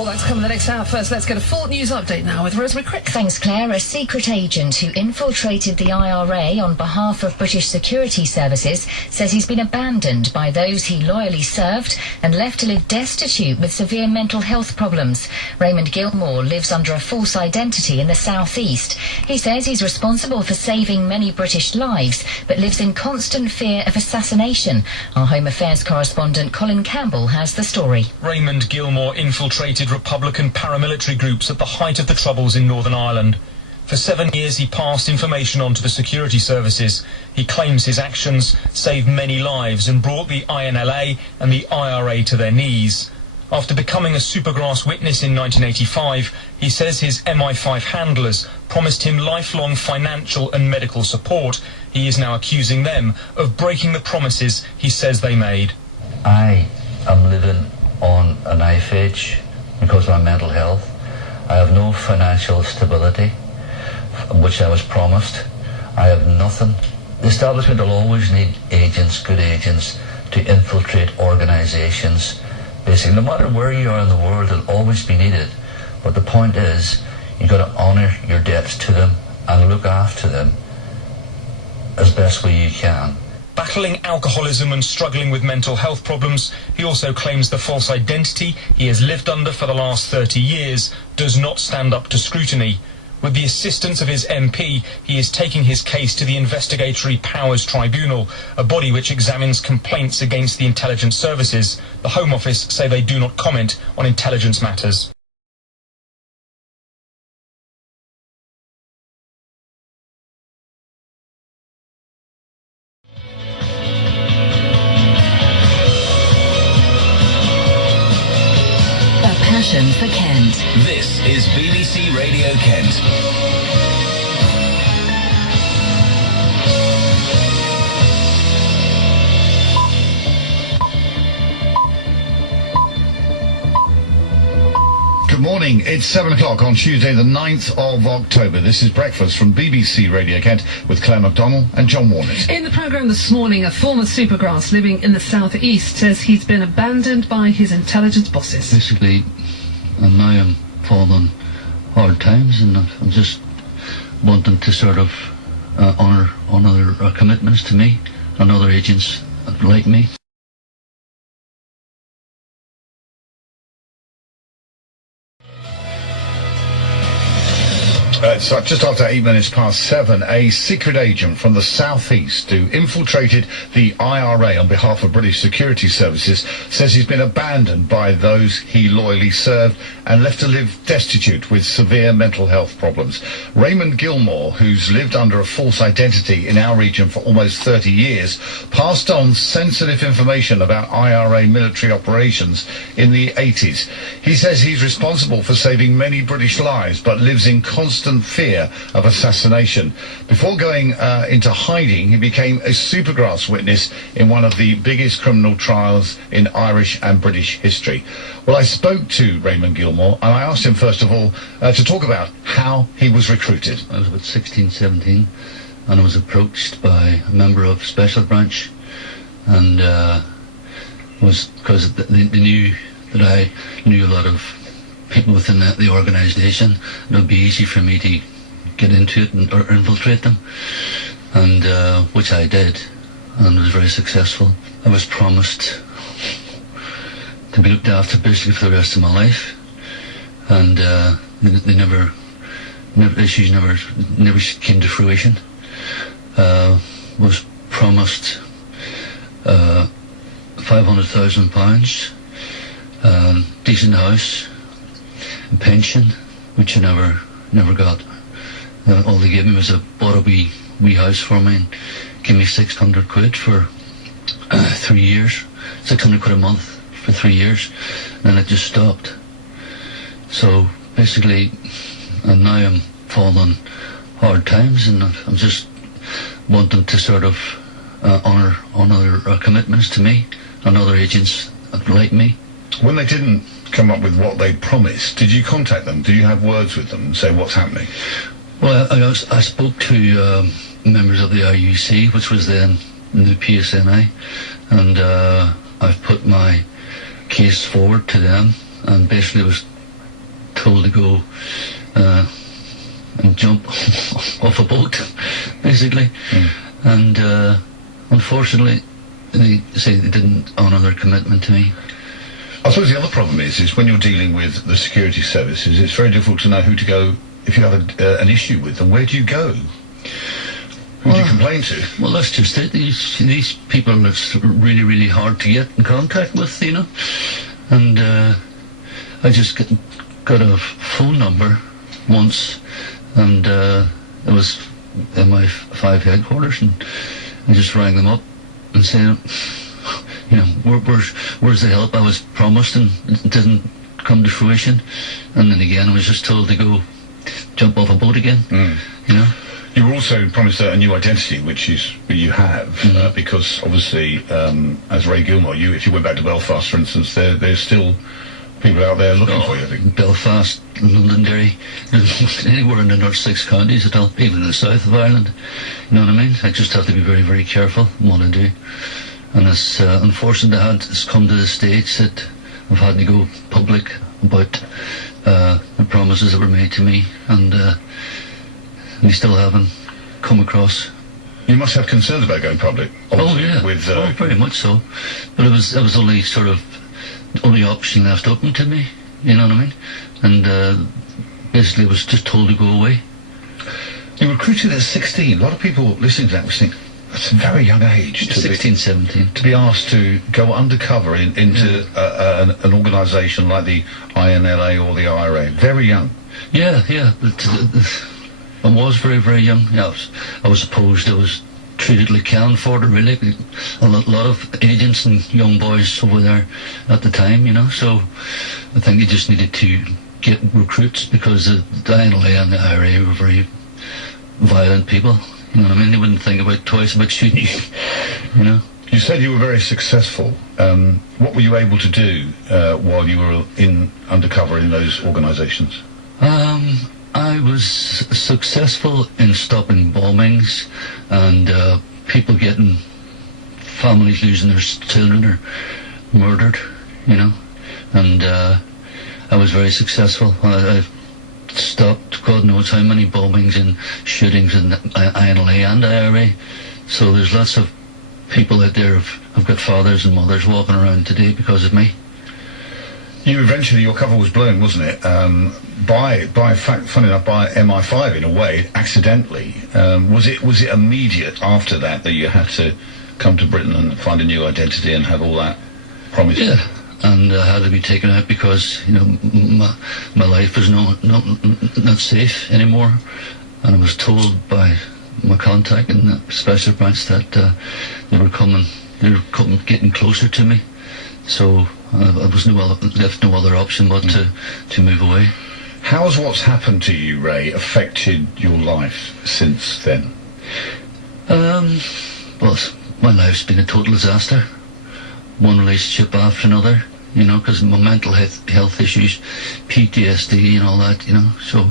All that's coming the next hour. First, let's get a full news update now with Rosemary Crick. Thanks, Claire. A secret agent who infiltrated the IRA on behalf of British security services says he's been abandoned by those he loyally served and left to live destitute with severe mental health problems. Raymond Gilmore lives under a false identity in the southeast. He says he's responsible for saving many British lives, but lives in constant fear of assassination. Our Home Affairs correspondent Colin Campbell has the story. Raymond Gilmore infiltrated Republican paramilitary groups at the height of the Troubles in Northern Ireland. For 7 years he passed information on to the security services. He claims his actions saved many lives and brought the INLA and the IRA to their knees. After becoming a Supergrass witness in 1985, he says his MI5 handlers promised him lifelong financial and medical support. He is now accusing them of breaking the promises he says they made. I am living on a knife edge because of my mental health. I have no financial stability, which I was promised. I have nothing. The establishment will always need agents, good agents, to infiltrate organisations. Basically, no matter where you are in the world, they'll always be needed. But the point is, you've got to honour your debts to them and look after them as best way you can. Battling alcoholism and struggling with mental health problems, he also claims the false identity he has lived under for the last 30 years does not stand up to scrutiny. With the assistance of his MP, he is taking his case to the Investigatory Powers Tribunal, a body which examines complaints against the intelligence services. The Home Office say they do not comment on intelligence matters. Passion for Kent. This is BBC Radio Kent. Good morning. It's 7 o'clock on Tuesday, the 9th of October. This is Breakfast from BBC Radio Kent with Claire MacDonald and John Warnett. In the programme this morning, a former Supergrass living in the southeast says he's been abandoned by his intelligence bosses. Basically, and now I'm falling hard times, and I'm just wanting to sort of honour their commitments to me and other agents like me. It's just after 8 minutes past 7, a secret agent from the southeast who infiltrated the IRA on behalf of British security services says he's been abandoned by those he loyally served and left to live destitute with severe mental health problems. Raymond Gilmore, who's lived under a false identity in our region for almost 30 years, passed on sensitive information about IRA military operations in the 80s. He says he's responsible for saving many British lives, but lives in constant fear of assassination. Before going into hiding, he became a Supergrass witness in one of the biggest criminal trials in Irish and British history. Well, I spoke to Raymond Gilmore and I asked him first of all to talk about how he was recruited. I was about 16, 17 and I was approached by a member of Special Branch, and was because they knew that I knew a lot of people within the organisation. It would be easy for me to get into it or infiltrate them, and which I did, and was very successful. I was promised to be looked after basically for the rest of my life, and issues never came to fruition. Was promised £500,000, decent house, pension, which I never got. All they gave me was bought a wee house for me and gave me 600 quid for 3 years, 600 quid a month for 3 years, and then it just stopped. So basically, and now I'm falling hard times, and I'm just wanting to sort of honour their commitments to me and other agents like me. When they didn't come up with what they promised, did you contact them? Did you have words with them and say what's happening? Well, I spoke to members of the IUC, which was then the PSNI, and I've put my case forward to them, and basically was told to go and jump off a boat, basically. And unfortunately, they say they didn't honour their commitment to me. I suppose the other problem is when you're dealing with the security services, it's very difficult to know who to go if you have an issue with them. Where do you go? Who do you complain to? Well, that's just it. These people, it's really, really hard to get in contact with, you know. And I just got a phone number once, and it was MI5 headquarters, and I just rang them up and said, you know, where's the help I was promised, and it didn't come to fruition. And then again, I was just told to go jump off a boat again, you know. You were also promised a new identity, which you have, because obviously, as Ray Gilmore, if you went back to Belfast, for instance, there's still people out there looking for you, I think. Belfast, Londonderry, anywhere in the North 6 counties at all, even in the south of Ireland. You know what I mean? I just have to be very, very careful in what I do. And it's unfortunate it's come to the stage that I've had to go public about the promises that were made to me, and we still haven't come across. You must have concerns about going public. Oh yeah, with, very much so. But it was only sort of the only option left open to me. You know what I mean? And basically, was just told to go away. You were recruited at 16. A lot of people listening to that was thinking, that's a very young age. 16, 17. To be asked to go undercover into an organisation like the INLA or the IRA. Very young. Yeah. But, I was very, very young. Yeah, I was opposed. I was treated like cannon fodder, really. A lot of agents and young boys over there at the time, you know. So I think you just needed to get recruits, because the INLA and the IRA were very violent people. You know what I mean? They wouldn't think twice about shooting you, you know. You said you were very successful. What were you able to do while you were undercover in those organisations? I was successful in stopping bombings and people getting, families losing their children or murdered, you know. And I was very successful. I stopped God knows how many bombings and shootings in the INLA and IRA. So there's lots of people out there who've got fathers and mothers walking around today because of me. Eventually your cover was blown, wasn't it? Funny enough, by MI5 in a way, accidentally. Was it immediate after that you had to come to Britain and find a new identity and have all that promised? Yeah. And I had to be taken out because, you know, my life was not safe anymore. And I was told by my contact in the special branch that they were getting closer to me. So I was left no other option but to move away. How has what's happened to you, Ray, affected your life since then? Well, my life's been a total disaster. One relationship after another, you know, because my mental health issues, PTSD and all that, you know. So,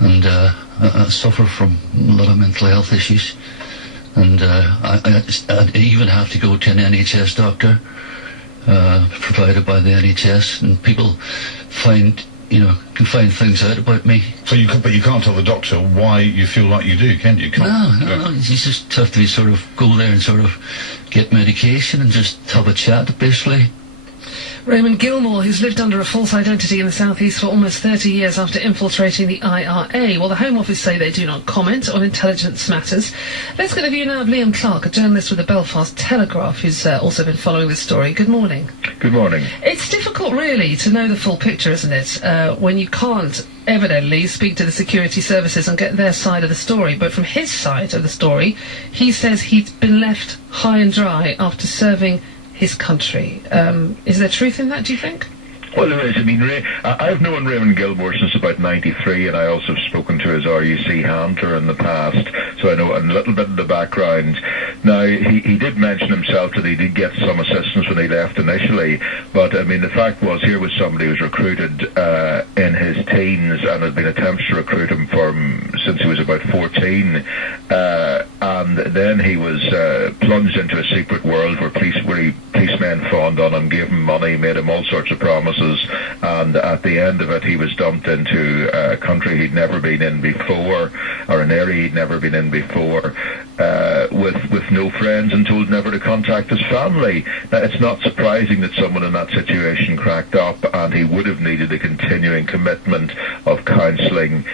and I suffer from a lot of mental health issues, and I even have to go to an NHS doctor provided by the NHS, and people can find things out about me. So but you can't tell the doctor why you feel like you do, can you? No. You just have to sort of go there and sort of get medication and just have a chat, basically. Raymond Gilmore, who's lived under a false identity in the South East for almost 30 years after infiltrating the IRA. Well, the Home Office say they do not comment on intelligence matters. Let's get the view now of Liam Clark, a journalist with the Belfast Telegraph, who's also been following this story. Good morning. Good morning. It's difficult, really, to know the full picture, isn't it, when you can't evidently speak to the security services and get their side of the story. But from his side of the story, he says he's been left high and dry after serving his country. Is there truth in that, do you think? Well, there is. I mean, I've known Raymond Gilmore since about '93, and I also have spoken to his RUC handler in the past, so I know a little bit of the background. Now, he did mention himself that he did get some assistance when he left initially, but, I mean, the fact was, here was somebody who was recruited in his teens, and had been attempts to recruit him since he was about 14, and and then he was plunged into a secret world where policemen fawned on him, gave him money, made him all sorts of promises, and at the end of it he was dumped into a country he'd never been in before, or an area he'd never been in before, with no friends, and told never to contact his family. Now, it's not surprising that someone in that situation cracked up, and he would have needed a continuing commitment of counselling,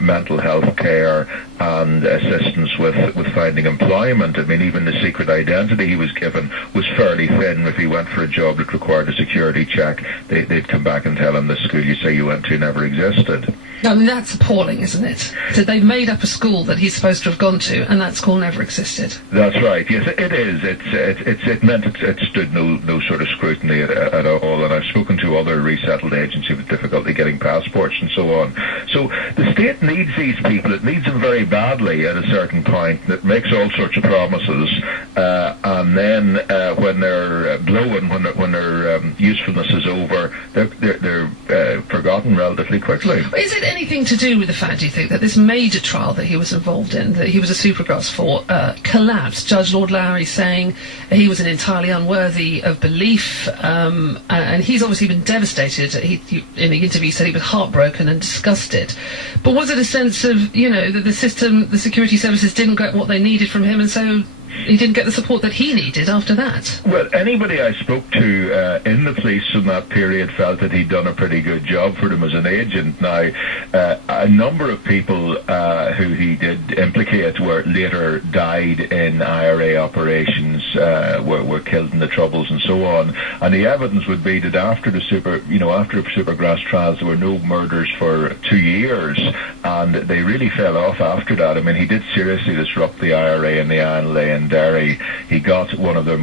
mental health care, and assistance with finding employment. I mean, even the secret identity he was given was fairly thin. If he went for a job that required a security check, they'd come back and tell him the school you say you went to never existed. I mean, that's appalling, isn't it? So they've made up a school that he's supposed to have gone to, and that school never existed. That's right. Yes, it is. It meant it stood no sort of scrutiny at all. And I've spoken to other resettled agents who have difficulty getting passports and so on. So the state needs these people. It needs them very badly at a certain point. It makes all sorts of promises, and then when they're blown, when their usefulness is over, they're forgotten relatively quickly. Is it anything to do with the fact, do you think, that this major trial that he was involved in, that he was a supergrass for, collapsed? Judge Lord Lowry saying he was entirely unworthy of belief, and he's obviously been devastated. He in the interview said he was heartbroken and disgusted. But was it a sense of, that the system, the security services didn't get what they needed from him, and so he didn't get the support that he needed after that? Well, anybody I spoke to in the police in that period felt that he'd done a pretty good job for them as an agent. Now, a number of people who he did implicate were later died in IRA operations, were killed in the Troubles and so on. And the evidence would be that after the Supergrass trials, there were no murders for 2 years, and they really fell off after that. I mean, he did seriously disrupt the IRA and the INLA in Derry. He got one of their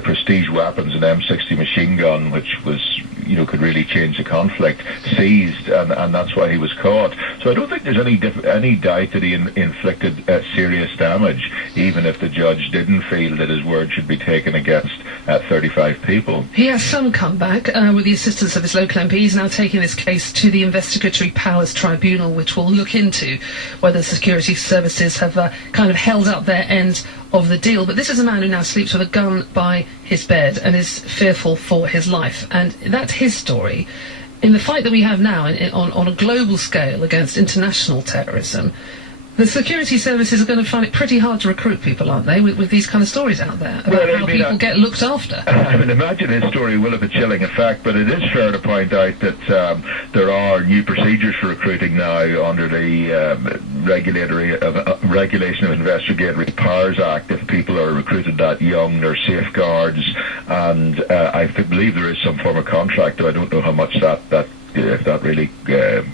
prestige weapons, an M60 machine gun, which was, could really change the conflict, seized, and that's why he was caught. So I don't think there's any doubt that he inflicted serious damage, even if the judge didn't feel that his word should be taken against 35 people. He has some comeback with the assistance of his local MP. He's now taking this case to the Investigatory Powers Tribunal, which will look into whether security services have kind of held up their end of the deal. But this is a man who now sleeps with a gun by his bed and is fearful for his life. And that's his story. In the fight that we have now on a global scale against international terrorism, the security services are going to find it pretty hard to recruit people, aren't they, with these kind of stories out there about how people get looked after? I mean, imagine his story will have a chilling effect, but it is fair to point out that there are new procedures for recruiting now under the Regulation of Investigatory Powers Act. If people are recruited that young, there are safeguards, and I believe there is some form of contract, though I don't know how much if that really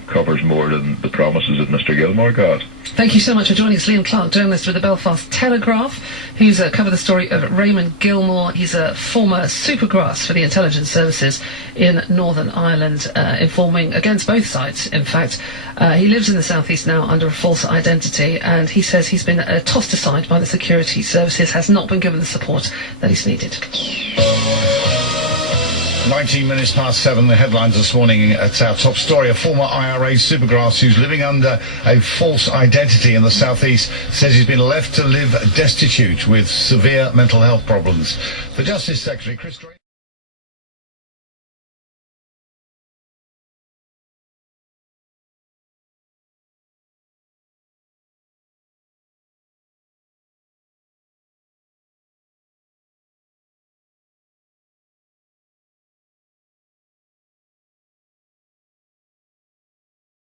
covers more than the promises that Mr. Gilmore got. Thank you so much for joining us. Liam Clark, journalist with the Belfast Telegraph, who's covered the story of Raymond Gilmore. He's a former supergrass for the intelligence services in Northern Ireland, informing against both sides, in fact. He lives in the southeast now under a false identity, and he says he's been tossed aside by the security services, has not been given the support that he's needed. 19 minutes past 7, the headlines this morning at our top story. A former IRA supergrass who's living under a false identity in the southeast says he's been left to live destitute with severe mental health problems. The Justice Secretary, Chris